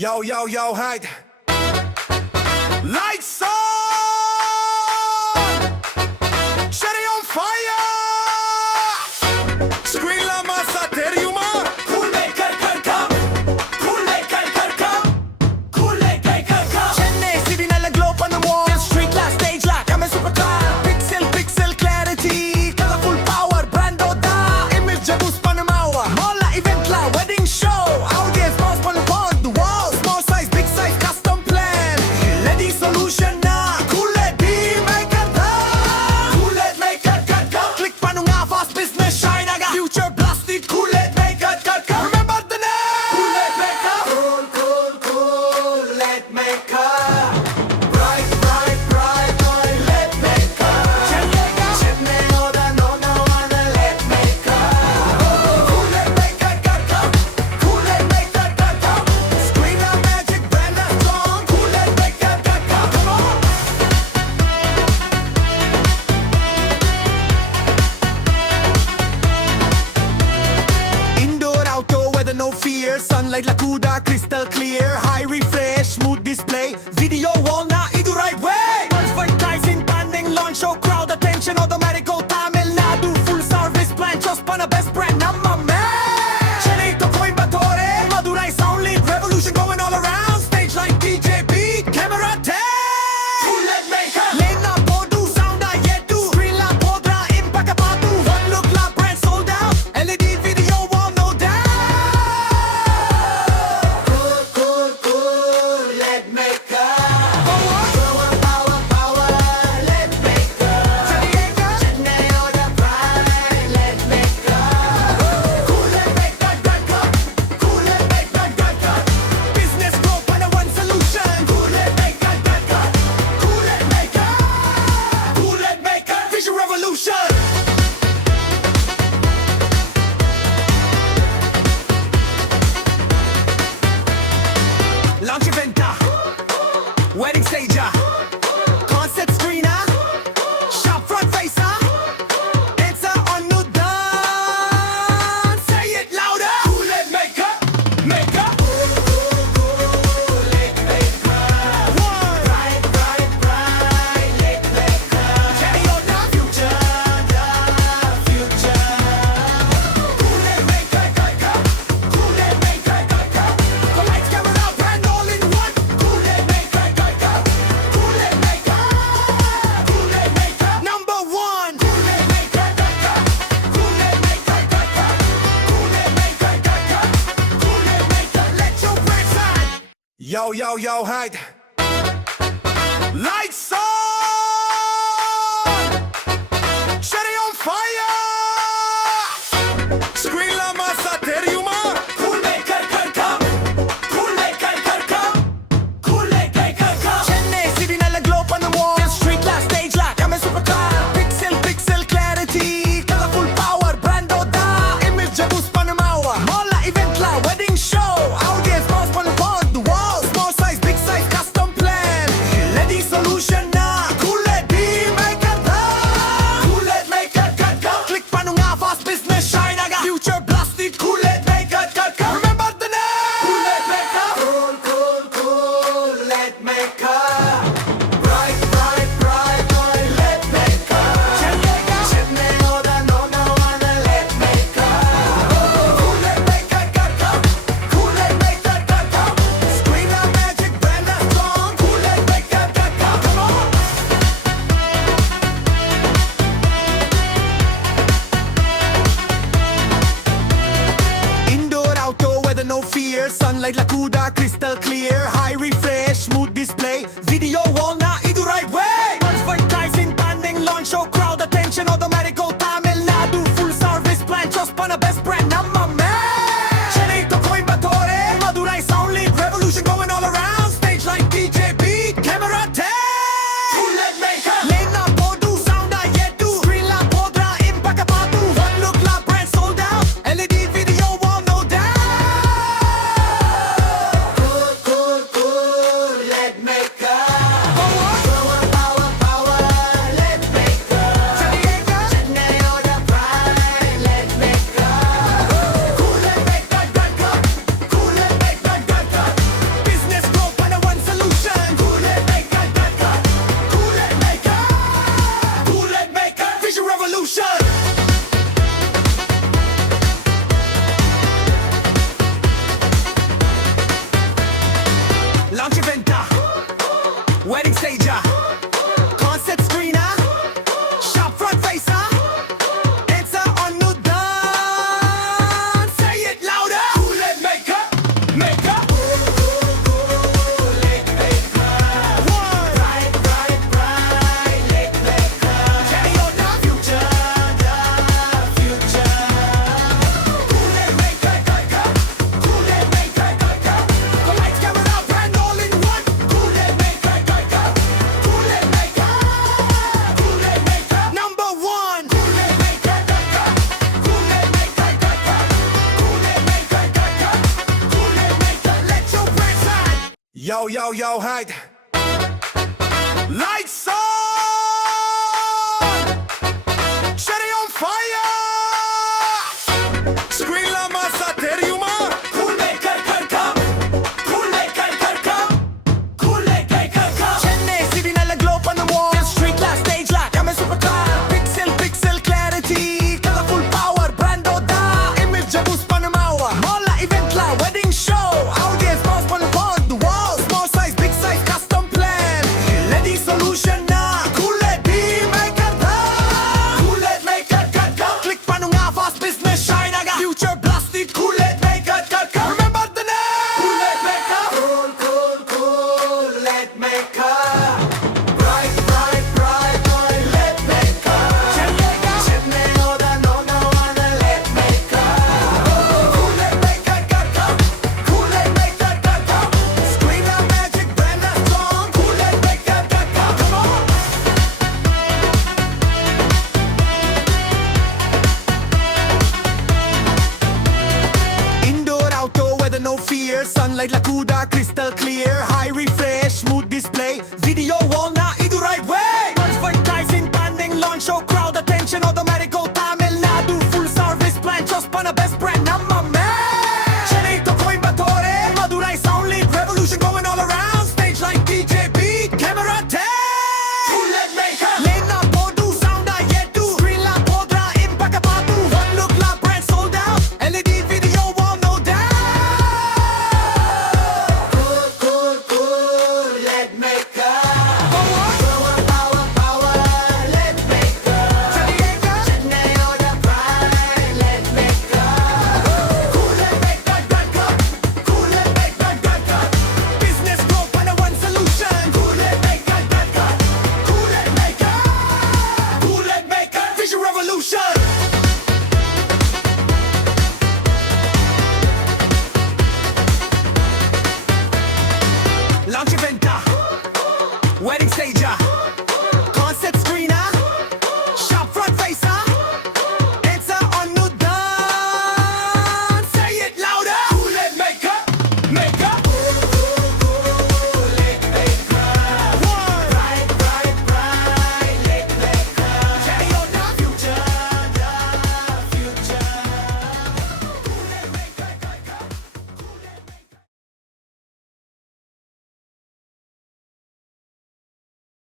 Yo, yo, yo, haydi. Lights on! Cherry on fire! Screen'la masa teryuma. Cool-maker karkam, cool-maker karkam, cool-maker karkam. Chennai city nella globe on the wall. Street la stage la come supercar. Pixel pixel clarity, colorful power, brand oda. Image boost panamawa. Molla event la wedding show. Audience bounce on the wall. Small size, big size, custom plan. Lady solution na. Cool-maker maker da. Cool-maker karkam. Click panunga fast business shine aga. Future blasted cool-maker karkam. Remember the name. Cool-maker. Cool, cool, cool-maker. Bright, bright, bright, cool-maker. Chennai oda no one let-maker. Cool-maker karkam. Cool-maker karkam. Screen a magic brand a strong. Cool-maker karkam. Come on. Indoor, outdoor, weather, no fear. Sunlight, lakuda, crystal clear. High refresh, smooth display. Video wall na idu right way. Advertising, branding, launch show, crowd attention. Automatic go Tamil Nadu. Full service plan, just pan a best brand. Namma man. Chennai to Coimbatore. Madurai sound lead. Revolution going all around. Stage like DJ beat. Camera 10. Cool-maker. Lane na bodu, sound a yetu. Screen la podra, impact a patu. One look la brand sold out. LED video wall, no doubt. Cool, cool, cool-maker. Power, power, power, let-maker. Chennai oda pride, let-maker. Cool-maker karkam, cool-maker karkam. Business growth and a one solution. Cool-maker karkam, cool-maker, cool-maker, vision revolution. Launch event, wedding stage, concept screener, shop front facer, dancer on new dance. Say it louder. Cool-maker, maker. Cool-maker. One. Bright, bright, bright, maker. Carry on the future, the future. Cool-maker karkam, cool-maker karkam. The lights, camera, brand all in one. Cool-maker karkam, cool-maker, cool-maker. Number one. Cool-maker karkam, cool-maker karkam, cool-maker karkam, cool-maker. Let your brand shine. Yo, yo, yo, haydi. Lights on! Cherry on fire! Screen'la masa teryuma. Cool-maker karkam, cool-maker karkam, cool-maker karkam. Chennai city nella globe on the wall. Street la stage la come supercar. Pixel pixel clarity, colorful power, brand oda. Image boost panamawa. Molla event la wedding show. Audience bounce on the wall. Small size, big size, custom yo, hide. Lights on! Cherry on fire! Screen la massa teriuma. Kule kai kai kam, kule kai kai kam, kule kai kai kam. Chennai city nella globe on the wall. Street glass, stage light, I'm a supercar. Pixel clarity, colorful power, brando da. Image boost panamawa. Molla event la, wedding show. Audience bounce on the wall. Small size, big size, custom plan. Lady solution na. Kule di maker da. Kule maker kam. Click panunga fast business shine aga. Future blasted, kule maker kam. Remember the name. Kule maker. Cool, let maker. Bright, let maker. Chennai, oda no wanna let maker. Cool let maker come. Cool let maker come. Screen a magic brand a strong. Cool let maker come. Come on. Indoor, outdoor, weather, no fear. Sunlight, lakuda, crystal clear. High refresh, smooth display. Video wall na idu right way. Advertising, branding, launch show, crowd attention. Automatic, go Tamil Nadu. Full service plan, just pana best brand. Namma man. Chennai to Coimbatore. Madurai sound lead. Revolution going all around. Stage like DJ beat. Camera take. Cool let maker. Lena podu, sound a yedu. Screen la podra, impact a patu. One look la brand sold out. LED video wall, no doubt. Cool, let maker. Power, let maker. Chennai, oda pride, let maker. Cool let maker come. Cool let maker come. Business growth and a one solution. Cool let maker come. Cool let maker. Cool let maker. Vision revolution. Launch event, wedding stage.